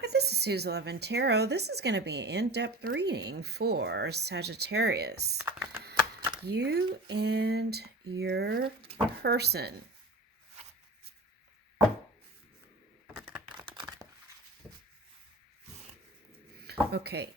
Hi, this is Suze Love and Tarot. This is going to be an in-depth reading for Sagittarius. You and your person. Okay.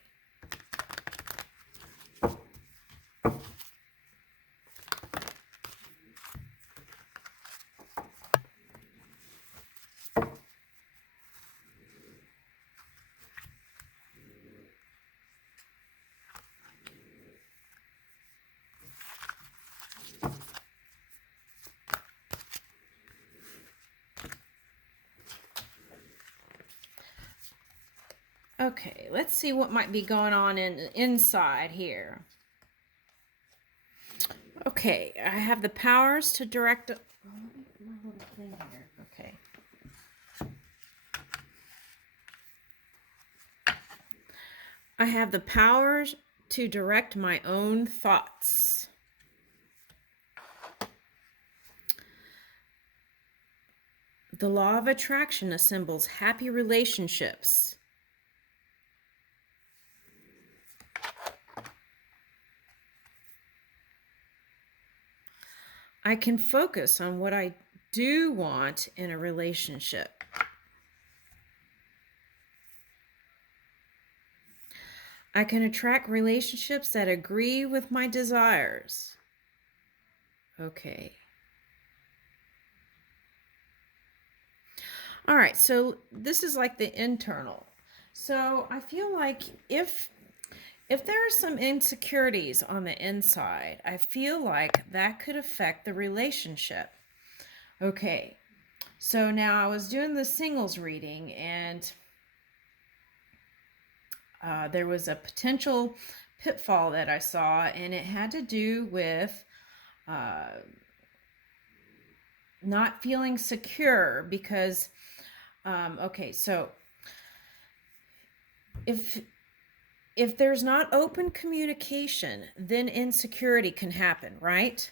Okay, let's see what might be going on inside here. Okay, I have the powers to direct. My little thing here. Okay. I have the powers to direct my own thoughts. The law of attraction assembles happy relationships. I can focus on what I do want in a relationship. I can attract relationships that agree with my desires. Okay. All right, so this is like the internal. So I feel like if there are some insecurities on the inside, I feel like that could affect the relationship. Okay, so now I was doing the singles reading, and there was a potential pitfall that I saw, and it had to do with not feeling secure because, okay, so if there's not open communication, then insecurity can happen, right?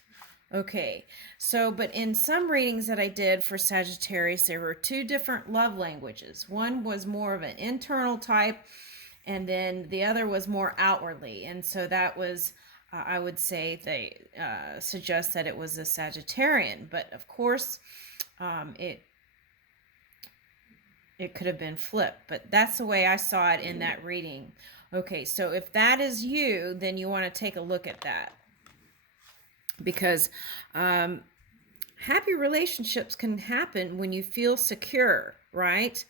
Okay, so but in some readings that I did for Sagittarius, there were two different love languages. One was more of an internal type, and then the other was more outwardly. And so that was, I would say, they suggest that it was a Sagittarian, but of course, it could have been flipped, but that's the way I saw it in that reading. Okay, so if that is you, then you want to take a look at that, because happy relationships can happen when you feel secure, right?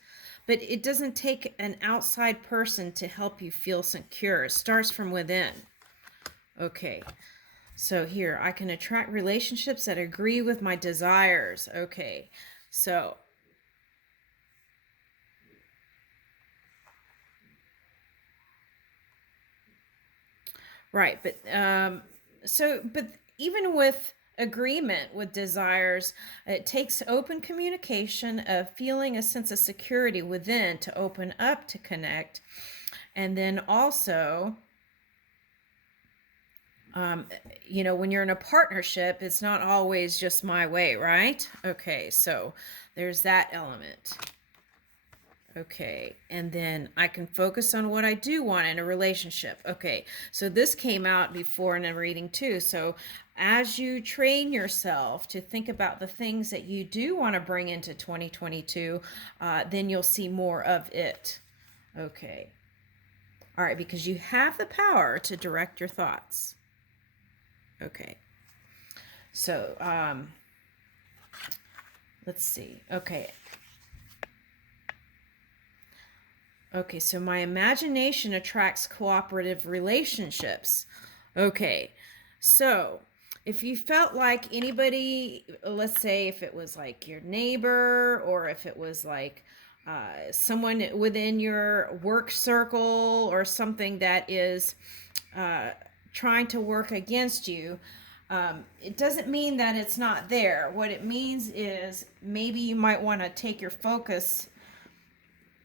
But it doesn't take an outside person to help you feel secure. It starts from within. Okay, so here, I can attract relationships that agree with my desires. Okay, so right, but but even with agreement with desires, it takes open communication, of feeling a sense of security within to open up to connect. And then also, when you're in a partnership, it's not always just my way, right? Okay, so there's that element. Okay, and then I can focus on what I do want in a relationship. Okay, so this came out before in a reading too. So as you train yourself to think about the things that you do want to bring into 2022, then you'll see more of it. Okay. All right, because you have the power to direct your thoughts. Okay. So, let's see. Okay. Okay, so my imagination attracts cooperative relationships. Okay, so if you felt like anybody, let's say if it was like your neighbor, or if it was like someone within your work circle, or something that is trying to work against you, it doesn't mean that it's not there. What it means is maybe you might want to take your focus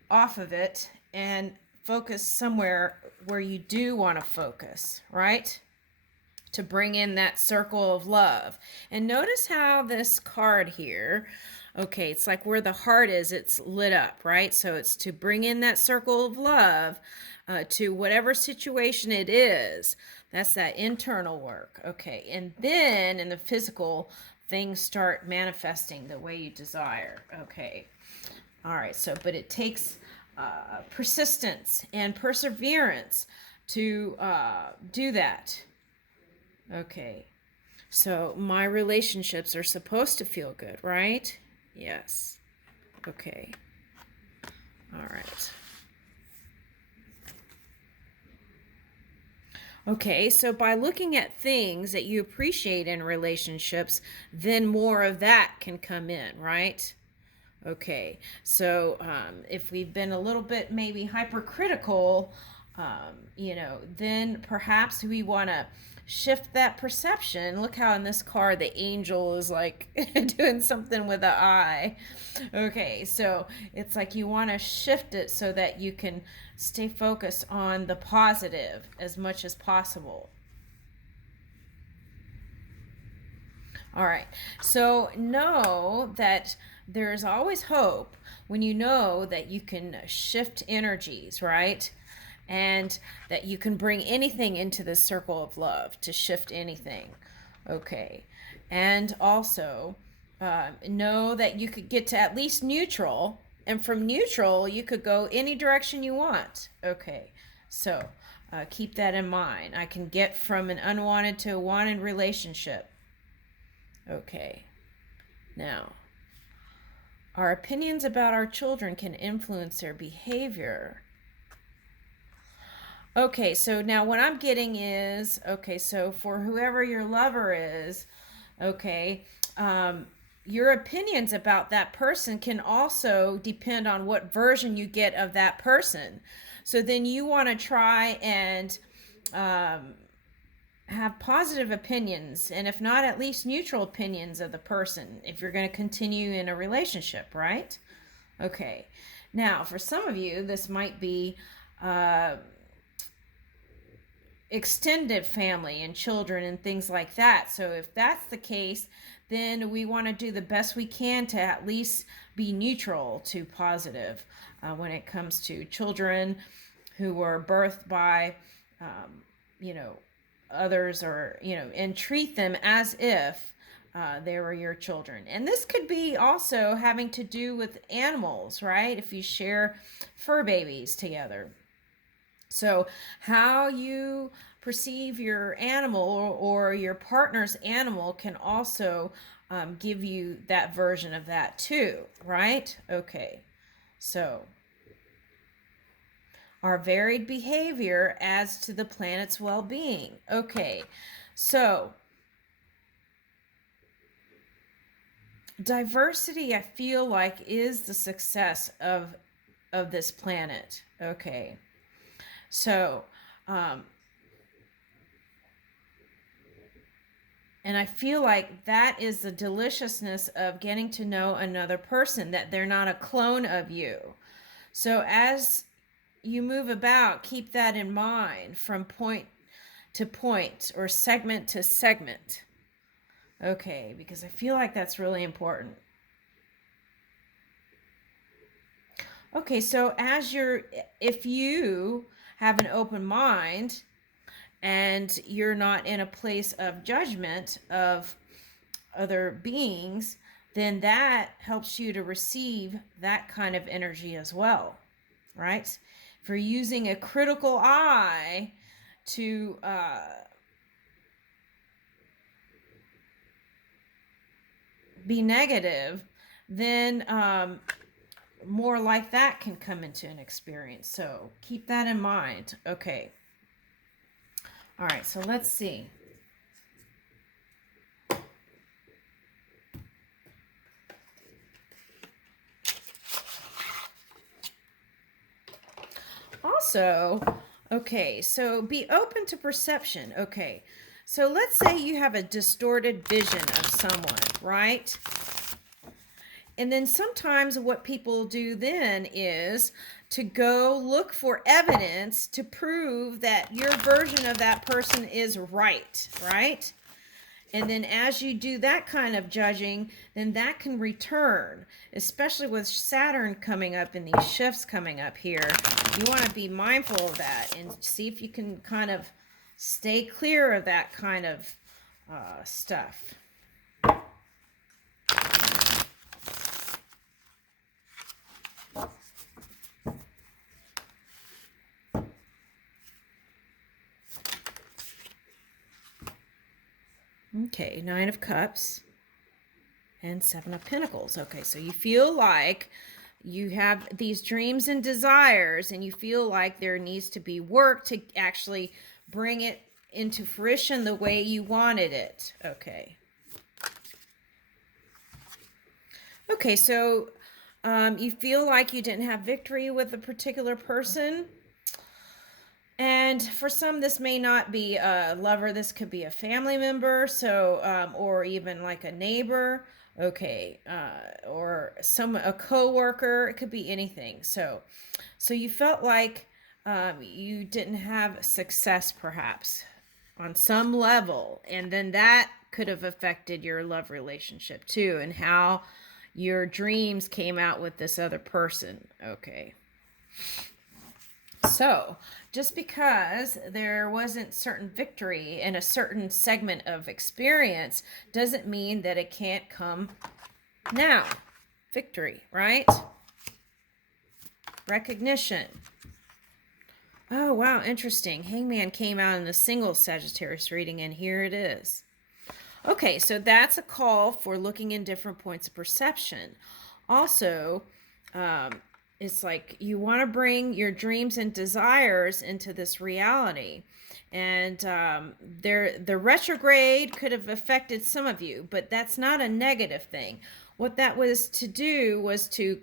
off of it and focus somewhere where you do want to focus, right? To bring in that circle of love. And notice how this card here, Okay, it's like where the heart is, it's lit up, right? So it's to bring in that circle of love to whatever situation it is. That's that internal work. Okay, and then in the physical, things start manifesting the way you desire. Okay, all right, so but it takes persistence and perseverance to do that. Okay, so my relationships are supposed to feel good, right? Yes. Okay. All right. Okay, so by looking at things that you appreciate in relationships, then more of that can come in, right? Okay, so if we've been a little bit maybe hypercritical, then perhaps we want to shift that perception. Look how in this card the angel is like doing something with the eye. Okay, so it's like you want to shift it so that you can stay focused on the positive as much as possible. All right. So know that there's always hope when you know that you can shift energies, right? And that you can bring anything into this circle of love to shift anything. Okay. And also know that you could get to at least neutral. And from neutral, you could go any direction you want. Okay. So keep that in mind. I can get from an unwanted to a wanted relationship. Okay. Now, our opinions about our children can influence their behavior. Okay, so now what I'm getting is, okay, so for whoever your lover is, okay, your opinions about that person can also depend on what version you get of that person. So then you want to try and have positive opinions, and if not, at least neutral opinions of the person if you're going to continue in a relationship, right? Okay. Now, for some of you, this might be extended family and children and things like that. So if that's the case, then we want to do the best we can to at least be neutral to positive when it comes to children who were birthed by, others, or and treat them as if they were your children. And this could be also having to do with animals, right? If you share fur babies together. So how you perceive your animal or your partner's animal can also give you that version of that too, right? Okay, so our varied behavior adds to the planet's well-being. Okay, so diversity, I feel like, is the success of this planet. Okay, so and I feel like that is the deliciousness of getting to know another person, that they're not a clone of you. So as you move about, keep that in mind from point to point or segment to segment. Okay, because I feel like that's really important. Okay, so if you have an open mind and you're not in a place of judgment of other beings, then that helps you to receive that kind of energy as well, right? If you're using a critical eye to be negative, then more like that can come into an experience. So keep that in mind. Okay. All right, so let's see. Also, okay, so be open to perception. Okay, so let's say you have a distorted vision of someone, right? And then sometimes what people do then is to go look for evidence to prove that your version of that person is right, right? And then as you do that kind of judging, then that can return, especially with Saturn coming up and these shifts coming up here. You want to be mindful of that and see if you can kind of stay clear of that kind of stuff. Okay, Nine of Cups and Seven of Pentacles. Okay, so you feel like you have these dreams and desires, and you feel like there needs to be work to actually bring it into fruition the way you wanted it. Okay. Okay, so you feel like you didn't have victory with a particular person. And for some, this may not be a lover. This could be a family member, so or even like a neighbor. Okay, or a coworker. It could be anything. So you felt like you didn't have success, perhaps, on some level, and then that could have affected your love relationship too, and how your dreams came out with this other person. Okay. So, just because there wasn't certain victory in a certain segment of experience doesn't mean that it can't come now. Victory, right? Recognition. Oh, wow, interesting. Hangman came out in the single Sagittarius reading, and here it is. Okay, so that's a call for looking in different points of perception. Also, it's like you want to bring your dreams and desires into this reality. And the retrograde could have affected some of you, but that's not a negative thing. What that was to do was to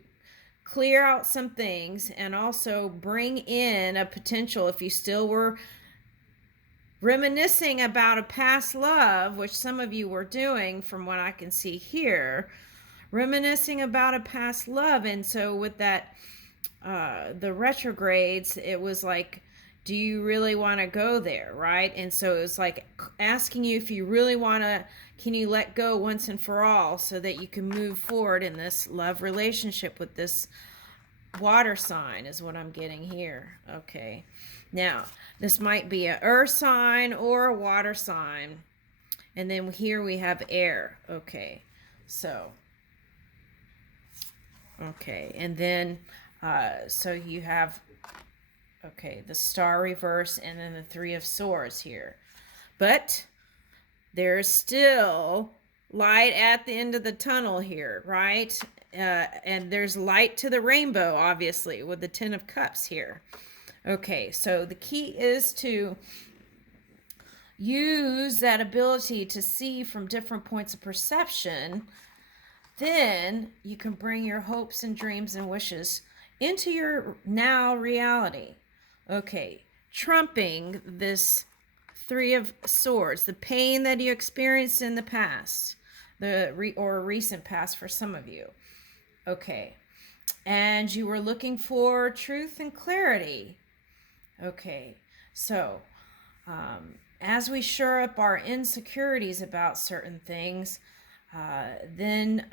clear out some things and also bring in a potential, if you still were reminiscing about a past love, which some of you were doing from what I can see here, reminiscing about a past love. And so with that, the retrogrades, it was like, do you really want to go there, right? And so it was like asking you if you really want to, can you let go once and for all so that you can move forward in this love relationship with this water sign, is what I'm getting here. Okay. Now, this might be an earth sign or a water sign. And then here we have air. Okay. So, okay. And then, so you have, okay, the star reverse and then the Three of Swords here. But there's still light at the end of the tunnel here, right? And there's light to the rainbow, obviously, with the Ten of Cups here. Okay, so the key is to use that ability to see from different points of perception. Then you can bring your hopes and dreams and wishes into your now reality. Okay, trumping this Three of Swords, the pain that you experienced in the past, or recent past for some of you. Okay, and you were looking for truth and clarity. Okay, so as we shore up our insecurities about certain things, then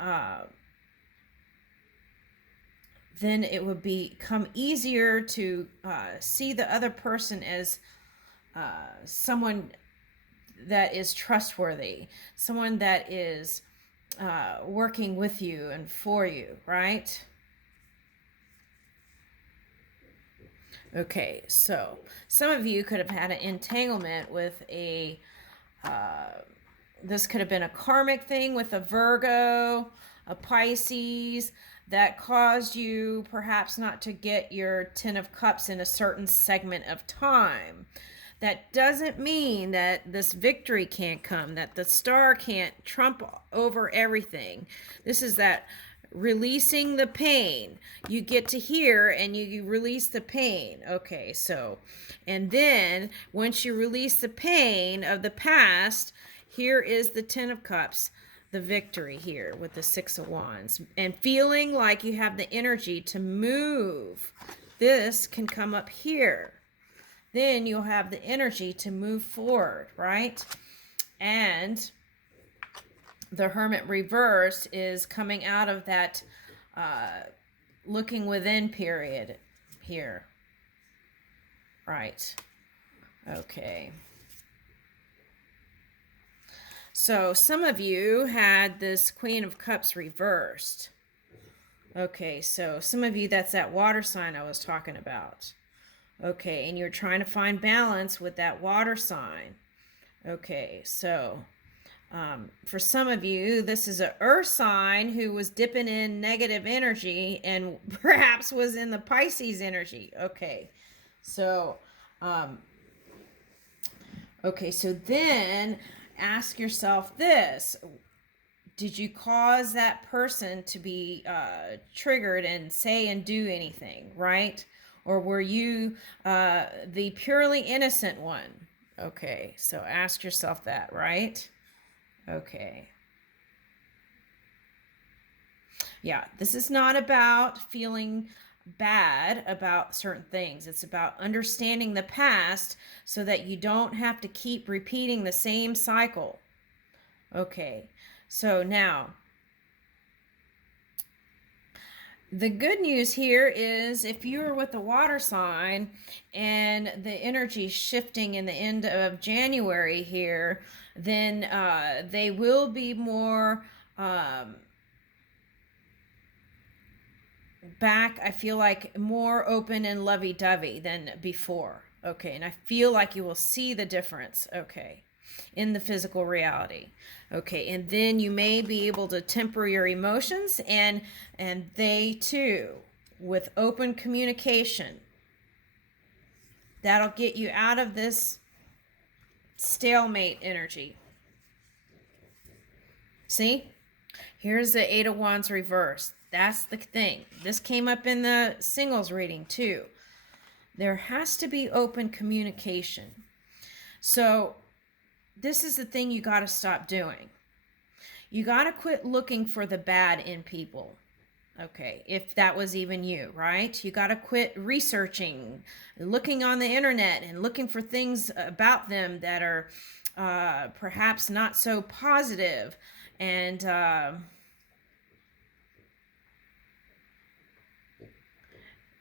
it would become easier to see the other person as someone that is trustworthy, someone that is working with you and for you, right? Okay, so some of you could have had an entanglement with a, this could have been a karmic thing with a Virgo, a Pisces, that caused you perhaps not to get your Ten of Cups in a certain segment of time. That doesn't mean that this victory can't come, that the star can't trump over everything. This is that releasing the pain. You get to here and you release the pain. Okay, so, and then once you release the pain of the past, here is the Ten of Cups, the victory here with the Six of Wands, and feeling like you have the energy to move. This can come up here. Then you'll have the energy to move forward, right? And the Hermit reversed is coming out of that looking within period here. Right. Okay. So some of you had this Queen of Cups reversed. Okay, so some of you, that's that water sign I was talking about. Okay, and you're trying to find balance with that water sign. Okay, so for some of you, this is an earth sign who was dipping in negative energy and perhaps was in the Pisces energy. Okay, so so then ask yourself this: did you cause that person to be triggered and say and do anything, right? Or were you the purely innocent one? Okay, so ask yourself that, right? Okay. Yeah, this is not about feeling bad about certain things. It's about understanding the past so that you don't have to keep repeating the same cycle. Okay, so now the good news here is if you're with the water sign and the energy shifting in the end of January here, then they will be more back, I feel like more open and lovey-dovey than before. Okay, and I feel like you will see the difference, okay, in the physical reality. Okay, and then you may be able to temper your emotions, and they too, with open communication, that'll get you out of this stalemate energy. See? Here's the Eight of Wands reversed. That's the thing. This came up in the singles reading too. There has to be open communication. So this is the thing you got to stop doing. You got to quit looking for the bad in people. Okay, if that was even you, right? You got to quit researching, looking on the internet and looking for things about them that are perhaps not so positive, and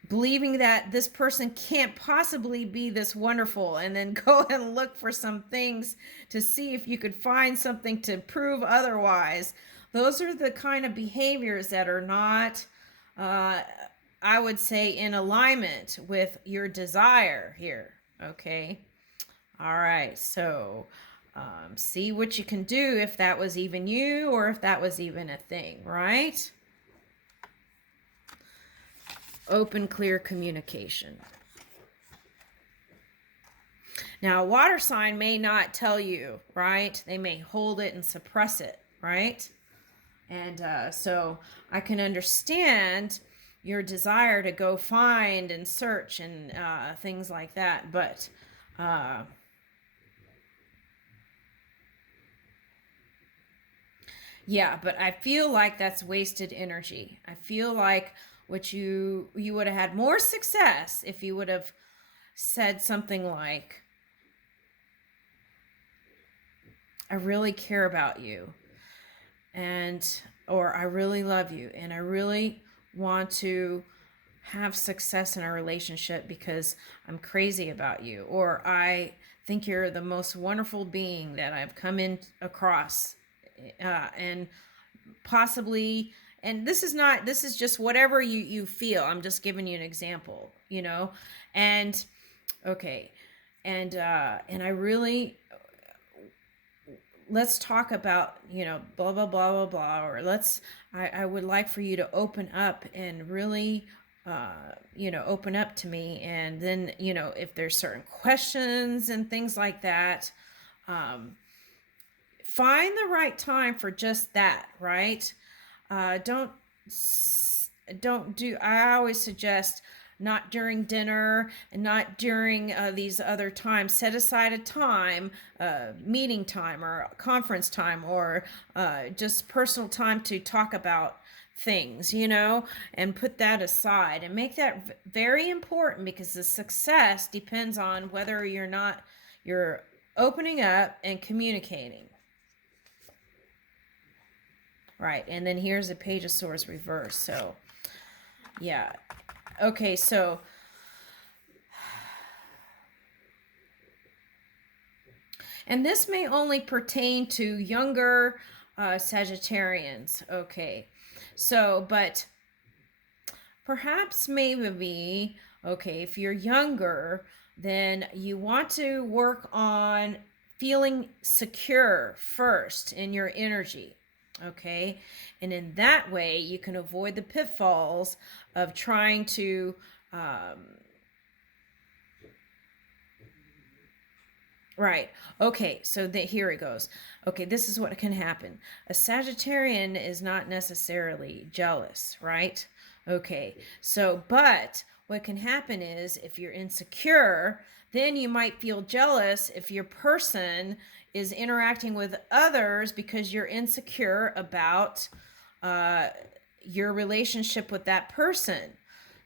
believing that this person can't possibly be this wonderful, and then go and look for some things to see if you could find something to prove otherwise. Those are the kind of behaviors that are not, I would say, in alignment with your desire here. Okay. All right. So see what you can do if that was even you or if that was even a thing, right? Open, clear communication. Now, a water sign may not tell you, right? They may hold it and suppress it, right? And so I can understand your desire to go find and search and things like that. But yeah, but I feel like that's wasted energy. I feel like what you would have had more success if you would have said something like, I really care about you, and or I really love you, and I really want to have success in our relationship because I'm crazy about you, or I think you're the most wonderful being that I've come in across, and possibly, and this is just whatever you feel. I'm just giving you an example, and okay, and I really, let's talk about, blah, blah, blah, blah, blah, or I would like for you to open up and really, open up to me. And then, if there's certain questions and things like that, find the right time for just that, right? Don't do, I always suggest not during dinner and not during these other times. Set aside a time, meeting time or conference time, or just personal time to talk about things, and put that aside and make that very important, because the success depends on whether you're opening up and communicating. Right. And then here's a Page of Swords reverse. So, yeah. Okay, so and this may only pertain to younger Sagittarians. Okay. So, but perhaps maybe, okay, if you're younger, then you want to work on feeling secure first in your energy. Okay. And in that way, you can avoid the pitfalls of trying to right. Okay. So here it goes. Okay. This is what can happen. A Sagittarian is not necessarily jealous, right? Okay. So, but what can happen is if you're insecure, then you might feel jealous if your person is interacting with others because you're insecure about your relationship with that person.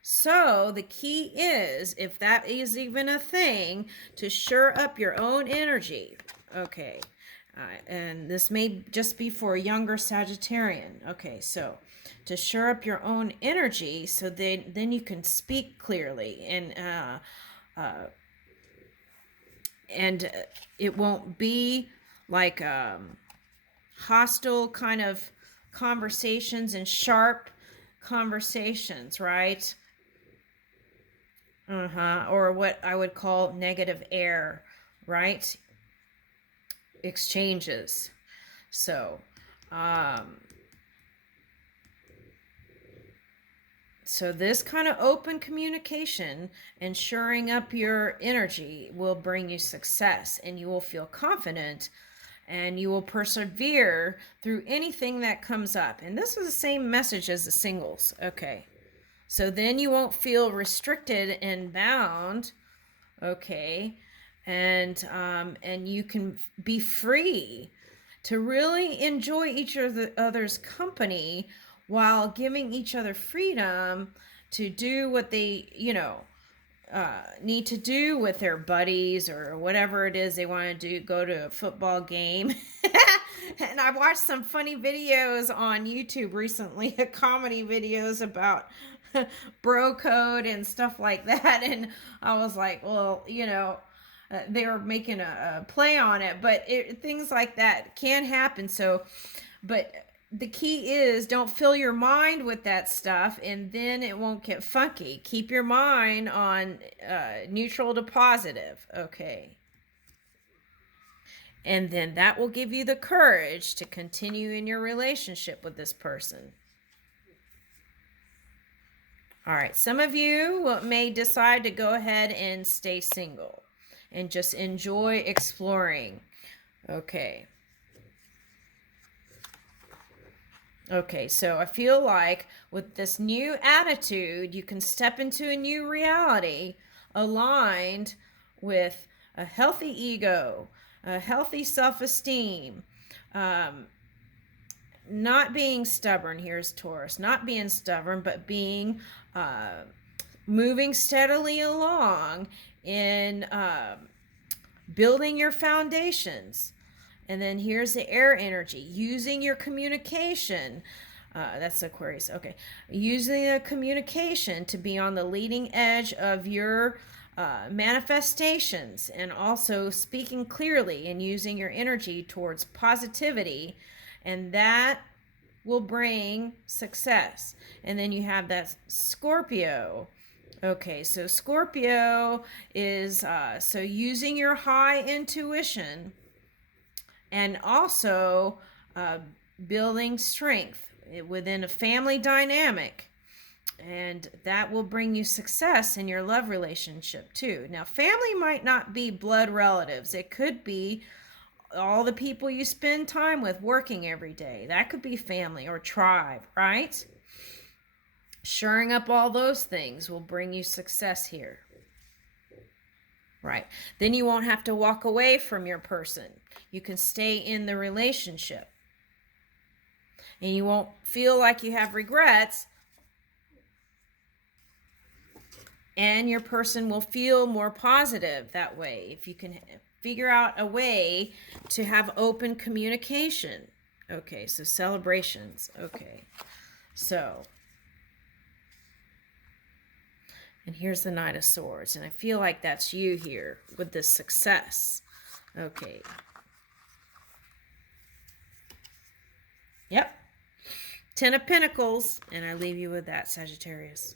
So the key is, if that is even a thing, to shore up your own energy. Okay. And this may just be for a younger Sagittarian. Okay, so to shore up your own energy so then you can speak clearly and it won't be like hostile kind of conversations and sharp conversations, right? Or what I would call negative air, right? Exchanges. So, so this kind of open communication and shoring up your energy will bring you success, and you will feel confident, and you will persevere through anything that comes up. And this is the same message as the singles. Okay. So then you won't feel restricted and bound, okay? And you can be free to really enjoy each other's company while giving each other freedom to do what they, need to do with their buddies or whatever it is they want to do, go to a football game. And I watched some funny videos on YouTube recently, comedy videos about bro code and stuff like that. And I was like, well, they were making a play on it, but things like that can happen. So, but the key is don't fill your mind with that stuff, and then it won't get funky. Keep your mind on neutral to positive. Okay. And then that will give you the courage to continue in your relationship with this person. All right. Some of you may decide to go ahead and stay single and just enjoy exploring. Okay. Okay, so I feel like with this new attitude, you can step into a new reality aligned with a healthy ego, a healthy self-esteem, not being stubborn. Here's Taurus, not being stubborn, but being moving steadily along in building your foundations. And then here's the air energy, using your communication. That's Aquarius. Okay. Using the communication to be on the leading edge of your manifestations, and also speaking clearly and using your energy towards positivity. And that will bring success. And then you have that Scorpio. Okay, so Scorpio is so using your high intuition and also building strength within a family dynamic. And that will bring you success in your love relationship too. Now, family might not be blood relatives. It could be all the people you spend time with working every day. That could be family or tribe, right? Shoring up all those things will bring you success here. Right. Then you won't have to walk away from your person. You can stay in the relationship. And you won't feel like you have regrets. And your person will feel more positive that way if you can figure out a way to have open communication. Okay, so celebrations. Okay, so, and here's the Knight of Swords, and I feel like that's you here with this success. Okay. Yep. 10 of Pentacles, and I leave you with that, Sagittarius.